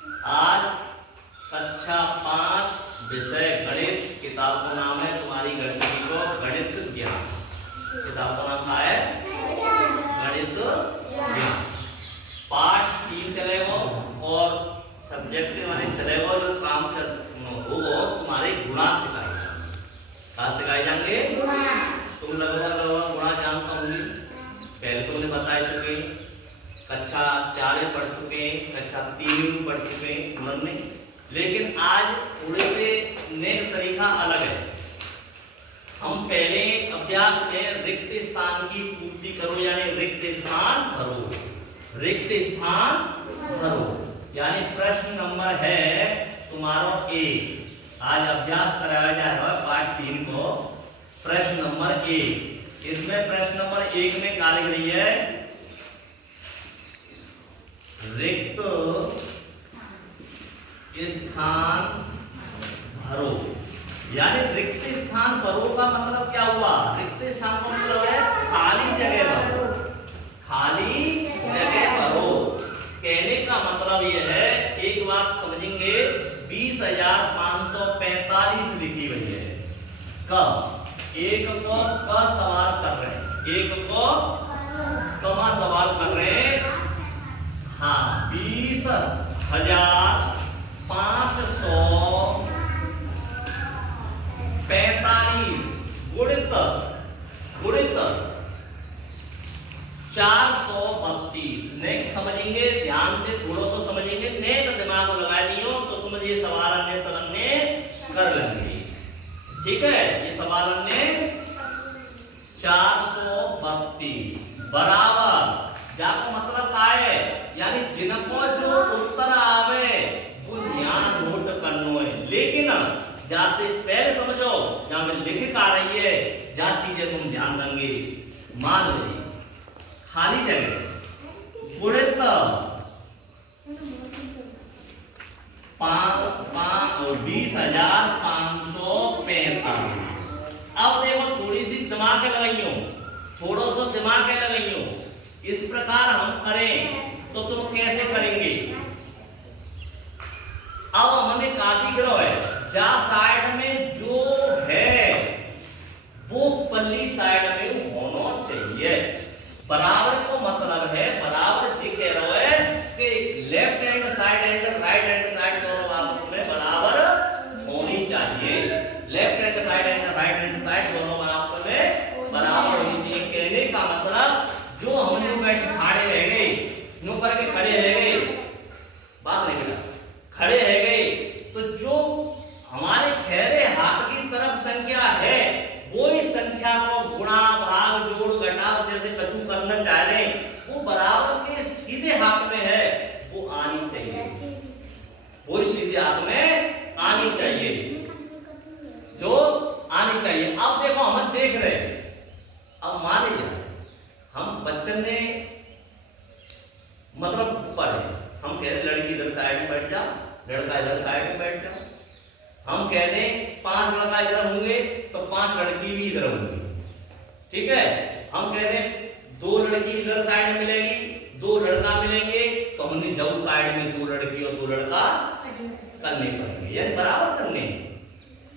आज कक्षा 5 विषय गणित। किताब का नाम है तुम्हारी गणित को गणित ज्ञान। किताब का नाम क्या है? गणित ज्ञान। पाठ 3 चलेगा और सब्जेक्ट वाले चलेगा। जो काम होगा तुम्हारे गुणा सिखाए जाएंगे। क्या सिखाए जाएंगे? तुम लगभग गुणा जानता होंगे, पहले तुमने बता चुके, कक्षा 4 में पढ़ चुके, कक्षा 3 में पढ़ चुके मन में। लेकिन आज थोड़े से नए तरीका अलग है। हम पहले अभ्यास में रिक्त स्थान की पूर्ति करो, यानी रिक्त स्थान भरो। रिक्त स्थान भरो यानी प्रश्न नंबर है तुम्हारा 1। आज अभ्यास कराया जा रहा है पाठ 3 को। प्रश्न नंबर 1, इसमें प्रश्न नंबर 1 में क्या लिख रही है? रिक्त स्थान भरो। यानी रिक्त स्थान भरो का मतलब क्या हुआ? रिक्त स्थान का मतलब है खाली जगह भरो। खाली जगह भरो कहने का मतलब यह है, एक बात समझेंगे, 20,545 लिखी हुई है। कब? एक को क सवाल कर रहे हैं, एक को कमा सवाल कर रहे हैं। हाँ, 20,545 गुणित 432। नेक्स्ट समझेंगे, ध्यान से थोड़ा सा समझेंगे, नेक्स्ट दिमाग लगा दियो तो तुम ये सवाल अन्य समझने कर लेंगे। ठीक है, ये सवाल अन्य 432 बराबर जाका मतलब क्या है? यानी जिनको जो उत्तर आवे वो ध्यान नोट करनो है। लेकिन जाते पहले समझो, जहां में लिख आ रही है जहां चीजें तुम ध्यान देंगे। मान लीजिए खाली जगह गुणित 20,545। अब देखो थोड़ी सी दिमाग लगाइयो, थोड़ा सा दिमाग लगाइयो। इस प्रकार हम करें तो तुम कैसे करेंगे? अब हमने काटी करो है, जा साइड में जो है वो पल्ली साइड में होना चाहिए। बराबर को मतलब है, बराबर ये कह रहा है कि left hand side and right hand side दोनों आपस में बराबर होनी चाहिए। Left hand side and right hand side दोनों आपस में बराबर होनी चाहिए। कहने का मतलब जो हम लोग बैठ खड़े रह गए, नो करके खड़े रह गए, बात नहीं बेटा, खड़े रह गए तो जो हमारे खैरे हाथ की तरफ संख्या है वो इस संख्या को गुणा भाग जोड़ घटाव जैसे कछु करना चाह रहे हैं, वो बराबर के सीधे हाथ में है, वो आनी चाहिए। वो सीधे हाथ में आनी चाहिए, जो आनी चाहिए। अब देखो हम देख रहे हैं, अब मान लीजिए हम बच्चन ने मतलब पढ़े, हम कह रहे लड़की इधर साइड में बैठ जा, लड़का इधर साइड में बैठ जा। हम कह दें 5 लड़का इधर होंगे तो 5 लड़की भी इधर होंगी। ठीक है, हम कह दें 2 लड़की इधर साइड में मिलेगी, 2 लड़का मिलेंगे, तो हमने जो साइड में 2 लड़की और 2 लड़का करने पड़ेंगे, यानी बराबर करने।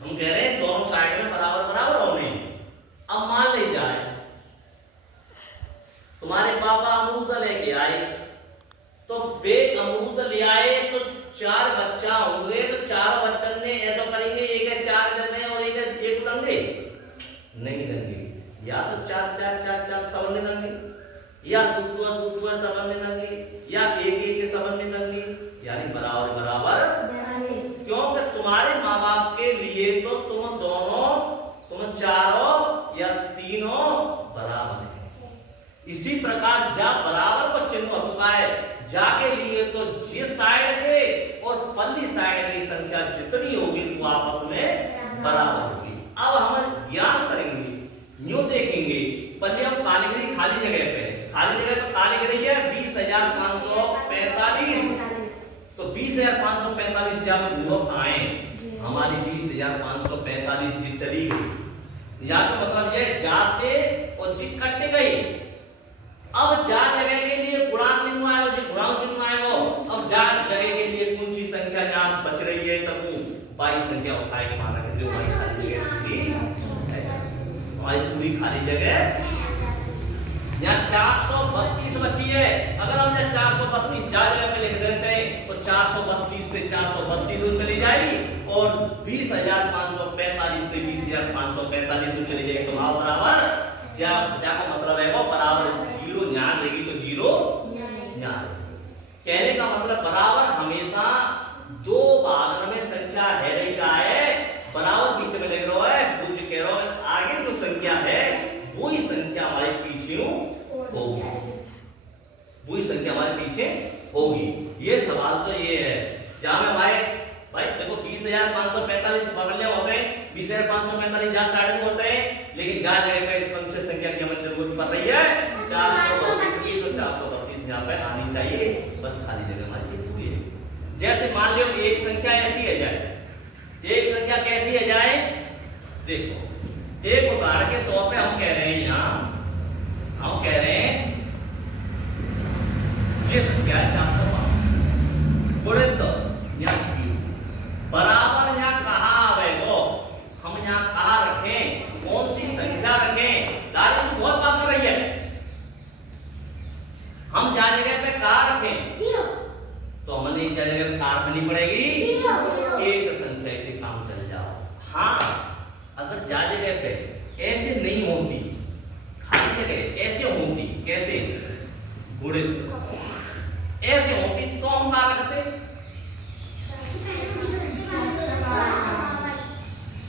हम कह रहे हैं दोनों साइड में बराबर बराबर होने। अब मान ले जाए तुम्हारे पापा अमरूद लेके आए, तो वे अमरूद ले आए तो 4 बच्चा होंगे, तो 4 बच्चन ने ऐसा करेंगे, एक है 4 जने और एक है एक देंगे नहीं देंगे, या तो 4 सबने देंगे, या 2 सबने देंगे, या एक सबने देंगे, यानी बराबर बराबर। क्योंकि तुम्हारे माँ बाप के लिए तो तुम दोनों, तुम चारों या तीनों बराबर है। इसी प्रकार जा बराबर को चिन्ह होता है, जा के लिए तो ये साइड के और पल्ली साइड की संख्या जितनी होगी वो आपस में बराबर होगी। अब हम ज्ञान करेंगे, न्यू देखेंगे, पल्ली हम काले की खाली जगह पे, खाली जगह पे काले की रही है 20,545। तो 20,545 जब ग्रुप आए हमारी 20,545 जी चली गई। या तो मतलब ये जाते और जी कट गई। अब जा जगह के लिए गुणा चिन्ह आएगा, जो गुणा चिन्ह आएगा, अब जा जगह के लिए कौन 22 संख्या उठाए के मान रखे थे हमारी खाली जगह पूरी हमारी पूरी खाली जगह यहाँ 432 बची है। अगर हम यहाँ 432 चार जगह पे लिख देते हैं तो 432 से 432 चली जाएगी और 20,545 से 20,545 चली जाएगी। तो वहां बराबर जा का मतलब है वो बराबर जीरो यहाँ रहेगी तो जीरो यहाँ। कहने का मतलब बराबर हमेशा दो भाग में संख्या है रही का है बराबर बीच में लिख रहा है बुझ कह रहा है आगे जो संख्या है वही संख्या हमारे पीछे होगी, वही संख्या हमारे पीछे होगी। ये सवाल तो ये है जहां में भाई देखो 20,545 पकड़ने होते हैं 20,545 जहां साइड में होते हैं लेकिन जहां जगह पे कम से संख्या की हमें जरूरत पड़ रही है 432 तो 432 यहाँ पे आनी चाहिए बस खाली जगह हमारी पूरी है। जैसे मान लो एक संख्या ऐसी है जाए एक संख्या कैसी है जाए देखो एक उदाहरण के तौर पे हम कह रहे हैं यहाँ हम कह रहे हैं ये संख्या 405 बोले तो यहाँ बराबर यहाँ कहाँ आवेगो हम यहाँ कहाँ रखें कौन सी संख्या रखें लाली तू बहुत बात कर रही है हम जहाँ जगह पे कहाँ रखें तो हमने इस जगह पे कहाँ रखनी पड़ेगी एक संख्या से काम चल जाओ। हाँ अगर जा जगह पे ऐसे नहीं होती खाली जगह ऐसे होती कैसे गुणे ऐसे होती तो हम ना रखते।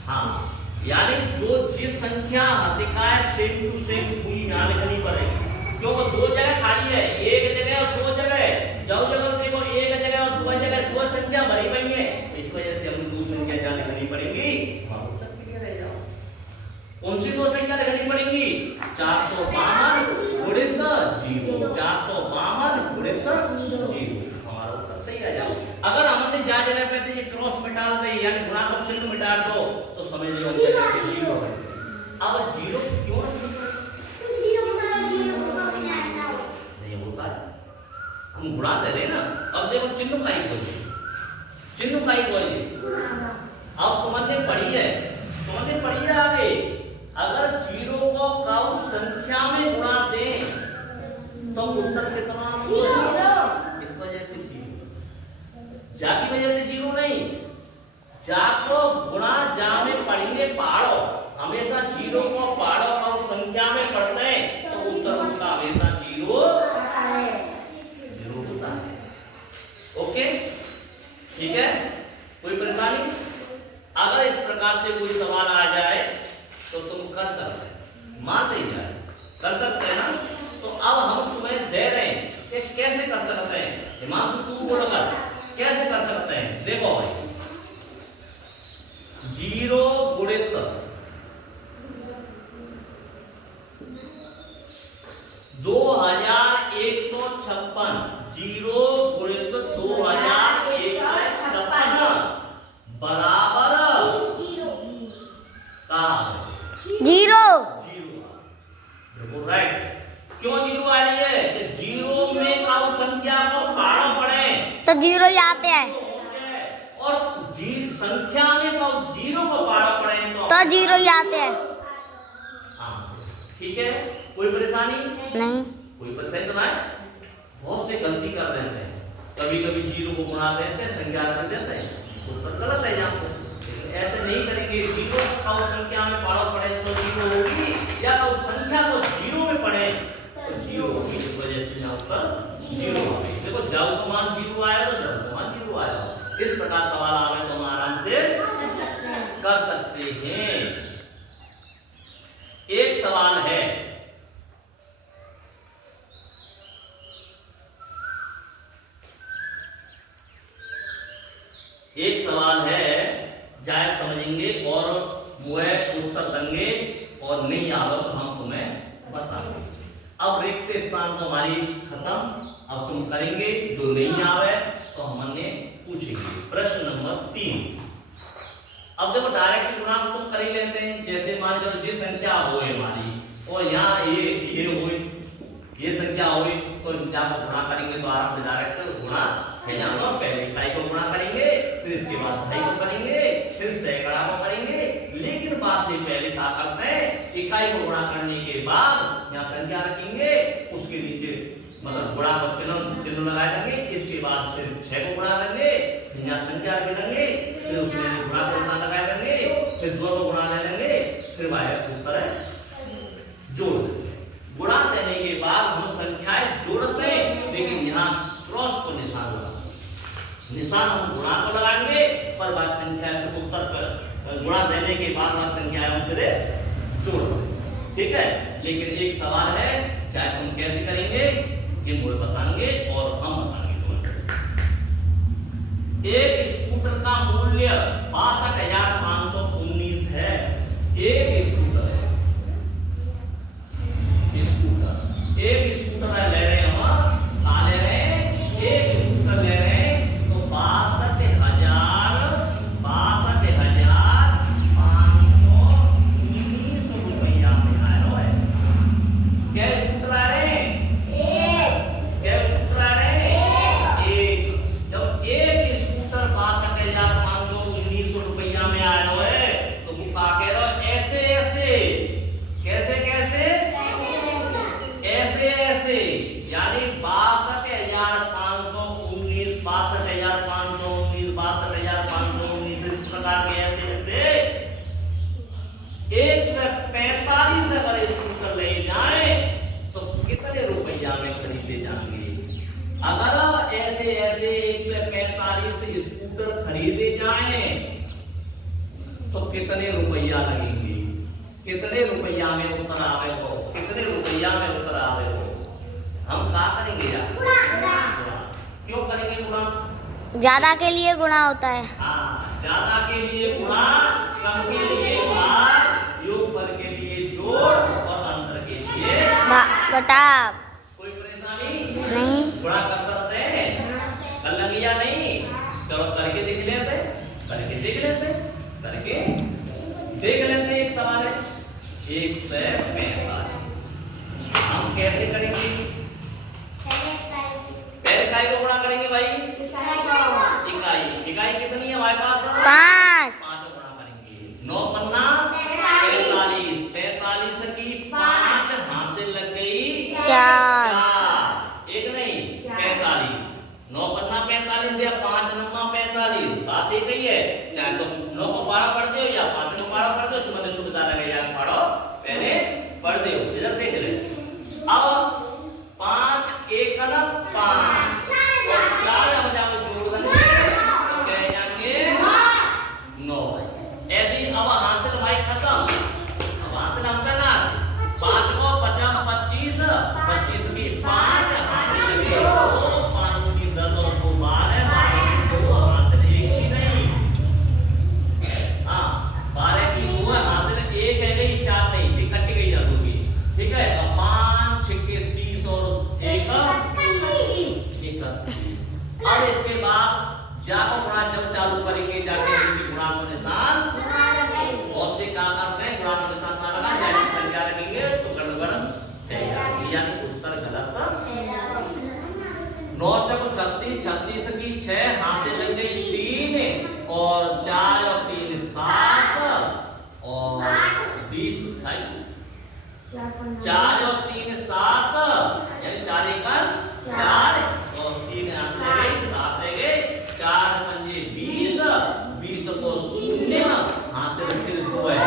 हाँ यानी जो जिस संख्या अधिकार सेम टू सेम हुई यहाँ लिखनी पड़ेगी क्योंकि दो जगह खाली है एक जगह और दो जगह जो जगह देखो एक जगह और दो जगह दो संख्या भरी हुई है इस वजह से हम दो संख्या जहाँ लिखनी पड़ेगी कौन सी दो संख्या लिखनी पड़ेगी 452 गुणित 0 452 गुणित 0 हमारा उत्तर सही आ जाओ। अगर हमने जहाँ जगह पे ये क्रॉस मिटा दे यानी गुणा का चिन्ह मिटा दो तो समझ लियो 0 है। अब 0 क्यों नहीं होता है हम गुणा दे रहे ना। अब देखो चिन्ह का ही बोलिए चिन्ह का ही बोलिए अब तुमने पढ़ी है आगे अगर 0 को काउ संख्या में गुणा दें तो उत्तर कितना इस वजह से 0 जा की वजह से 0 नहीं जा को गुणा जा में पढ़ेंगे पहाड़ो हमेशा 0 को पहाड़ो काउ संख्या में पढ़ते हैं तो उत्तर उसका हमेशा 0 होता है। ओके ठीक है कोई परेशानी अगर इस प्रकार से कोई सवाल आ जाए तो तुम कर सकते हैं मान नहीं जाए कर सकते हैं ना। तो अब हम तुम्हें दे रहे हैं कि कैसे कर सकते हैं हिमांशु तू बोलकर कैसे कर सकते हैं। देखो भाई 0 गुणित 2156 0 गुणित 2156 बराबर 0 राइट। क्यों 0 आ रही है कि 0 में काउ संख्या को पहाड़ो पड़े तो 0 ही आते हैं और संख्या में काउ 0 को पहाड़ो पड़े तो 0 ही आते हैं। हाँ ठीक है कोई परेशानी नहीं कोई परेशानी तो नहीं। बहुत से गलती कर देते हैं कभी कभी 0 को गुणा देते हैं संख्या रख देते हैं उत्तर गलत है यहाँ पर। ऐसे नहीं करेंगे 0 काउ संख्या में पहाड़ो पड़े तो 0 होगी या काउ संख्या को 0 में पड़े तो 0 होगी इस वजह से यहाँ उत्तर 0 होगी। देखो जाऊ का मान 0 आया तो जाऊ का मान 0 आया इस प्रकार सवाल आवे तो हम आराम से कर सकते हैं। एक सवाल है जाए समझेंगे और मुझे उत्तर देंगे और नहीं आवे तो हम तुम्हें बताएंगे। अब रिक्त स्थान तो हमारी खत्म अब तुम करेंगे जो नहीं आवे तो हमने पूछेंगे। प्रश्न नंबर 3 अब देखो डायरेक्ट गुणांक तुम कर ही लेते हैं जैसे मान लो ये संख्या हो हमारी और यहाँ ये हुई ये संख्या हुई तो जब गुणा करेंगे तो आराम से डायरेक्ट गुणा है जाएगा और पहले इकाई को गुणा करेंगे फिर इसके बाद ढाई को करेंगे, फिर सैकड़ा को करेंगे। लेकिन बात से पहले क्या करते हैं, इकाई को गुणा करने के बाद यहाँ संख्या रखेंगे, उसके नीचे मतलब गुणा का चिन्ह लगा देंगे। इसके बाद फिर 6 को गुणा देंगे, यहाँ संख्या रख देंगे, फिर उसमें गुणा का निशान लगा देंगे, फिर 2 को गुणा दे देंगे, फिर बाहर उत्तर जोड़ देंगे। गुणा देने के बाद हम संख्याएं जोड़ते हैं, लेकिन यहाँ क्रॉस को निशान लगा, निशान हम गुणा को लगाएंगे, पर वह संख्या उत्तर पर गुणा देने के बाद वह संख्याएं हम फिर जोड़ देंगे। ठीक है, लेकिन एक सवाल है, चाहे तुम कैसे करेंगे ये मुझे बताएंगे और हम बताएंगे। एक स्कूटर का मूल्य 62,519 है। एक स्कूटर है, एक स्कूटर ले रहे हैं, हम ले रहे हैं, एक स्कूटर ले रहे हैं, तो 62,519 रुपया में आया है। क्या स्कूटर आ रहे हैं? क्या स्कूटर आ रहे हैं? एक। जब एक स्कूटर 62,519 रुपया में आया है, तो वो क्या कह रहा है? ऐसे ऐसे, कैसे कैसे, ऐसे ऐसे, यानी 62,519, 62,519, 62,519 इस प्रकार के ऐसे ऐसे 1 से 45 अगर स्कूटर ले जाएं तो कितने रुपया में खरीदे जाएंगे? अगर ऐसे ऐसे 1 से 45 स्कूटर खरीदे जाएं तो कितने रुपया लगेंगे? कितने रुपया में उत्तर आवे हो? कितने रुपया में उत्तर आवे हो? हम क्या करेंगे यार? क्यों करेंगे गुणा? ज्यादा के लिए गुणा होता है। हाँ, ज्यादा के लिए गुणा, कम के लिए भाग, योगफल के लिए जोड़ और अंतर के लिए घटाव। कोई परेशानी नहीं। गुणा कर सकते हैं, कर लेंगे या नहीं? चलो करके देख लेते, करके देख लेते, करके देख लेते। एक सवाल है, 1 से 45 हम कैसे करेंगे? पहले इकाई को गुणा करेंगे भाई, इकाई, इकाई कितनी है हमारे पास? 5। 5 गुणा करेंगे, 9 पन्ना 45, 45 की 5 हासिल लग गई 4, एक नहीं 45, 9 पन्ना 45 या 5 नम्मा 45, बात एक ही है। चाहे तो 9 को 12 पढ़ते हो या 5 को 12 पढ़ते हो, तुम्हें सुविधा लगे यार पढ़ो, पहले पढ़ दो। इधर देख ले, अब 5 1 का 5 और 4 हम जाओ जोड़ देंगे, कह जाएंगे 9। ऐसे ही अब हासिल भाई खत्म, अब हासिल हम करना 5 को 50 25, 25 की 5 हासिल लगे 2, 5 की 10 और 2 12, 12 की 2 हासिल 1 की नहीं, हाँ 12 की 2 हासिल 1 है गई, 4 नहीं, ये कट गई जा दूंगी। ठीक है, अब 5 6 के 30 और 1 31। अब इसके बाद जाको गुणा जब चालू करेंगे, जाके इसकी गुणा को निशान और से क्या करते हैं, गुणा को निशान ना लगा जाए संख्या रखेंगे तो गड़बड़ है, यानी उत्तर गलत। 9 चौक 36, 36 की 6 हासिल लग गई 3 और 4 और 3 7 और 20 4 और 3 7, यानी 4 1 4 और 3 7 रह गए, 4 पंजे 20, 20 को 0 हासिल फिर 2 है।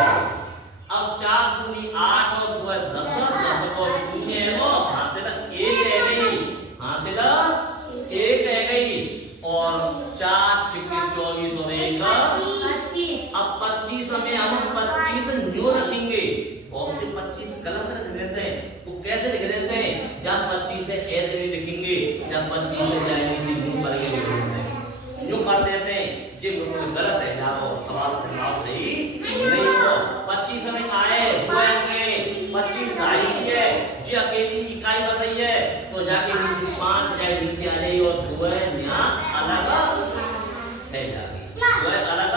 अब 4 दूनी 8 और 2 10, 10 को 0 है वो हासिल 1 रह गई, हासिल 1 रह गई और 4 6 के 24 और 1 25। अब 25 में हम 25 न्यू रखेंगे, और से 25 गलत रख देते हैं, वो कैसे लिख देते हैं? जब 25 है ऐसे नहीं लिखेंगे, जब 25 से जाएंगे जी न्यू करके लिख देते हैं, न्यू कर देते हैं, जी बिल्कुल गलत है, जाओ सवाल जवाब सही नहीं हो। 25 में आए 2 अंक में 25 ढाई की है जी, अकेली इकाई बताई है तो जाके नीचे 5 जाए नीचे आ जाए और 2 यहाँ अलग है, जाके 2 अलग।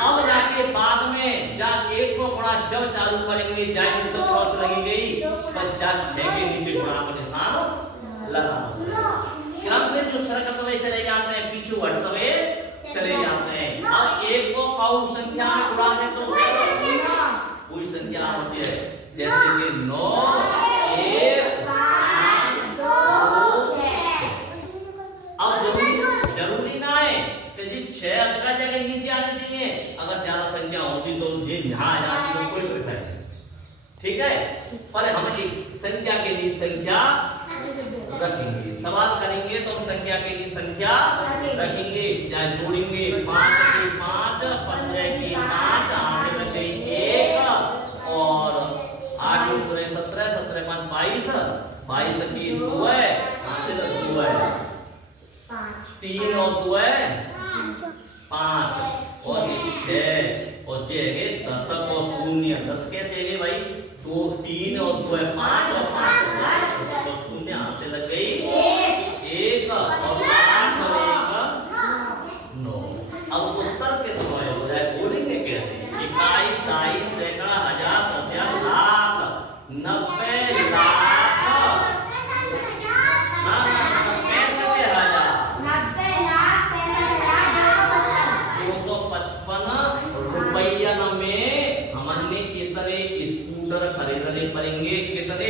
अब जाके बाद में जा 1 को गुणा जब चालू करेंगे जाएंगे तो क्रॉस लगी गई, पर जा 6 के नीचे गुणा का निशान लगा। क्रम से जो सरकत हुए चले जाते हैं, पीछे हटते हुए चले जाते हैं। अब एक को काउ संख्या में गुणा दे तो कोई संख्या होती है, जैसे कि 9 1 5 2 6। अब जरूरी ना है कि जी 6 अधिका जगह नीचे आने चाहिए, अगर ज्यादा संख्या होती तो ये यहाँ आ जाती तो कोई परेशानी नहीं, ठीक है। पर हम एक संख्या के लिए संख्या रखेंगे, सवाल करेंगे तो हम संख्या के लिए संख्या रखेंगे, चाहे जोड़ेंगे 5 के 5 15 की 5 आगे लग गई 1 और 8 16 17 17 5 22 22 की 2 है, से 2 है 3 और 2 है 5 और 6 और जे है दशक और शून्य। 10 कैसे है भाई, 2 3 और 2 है 5 और 5 10 और शून्य यहाँ से लग गई 1 और 8 और 1 9। अब उत्तर के समय हो जाए, बोलेंगे कैसे, इकाई दाई सैकड़ा हजार दसिया लाख 90 लाख 255 रुपया में हमने कितने स्कूटर खरीदने पड़ेंगे, कितने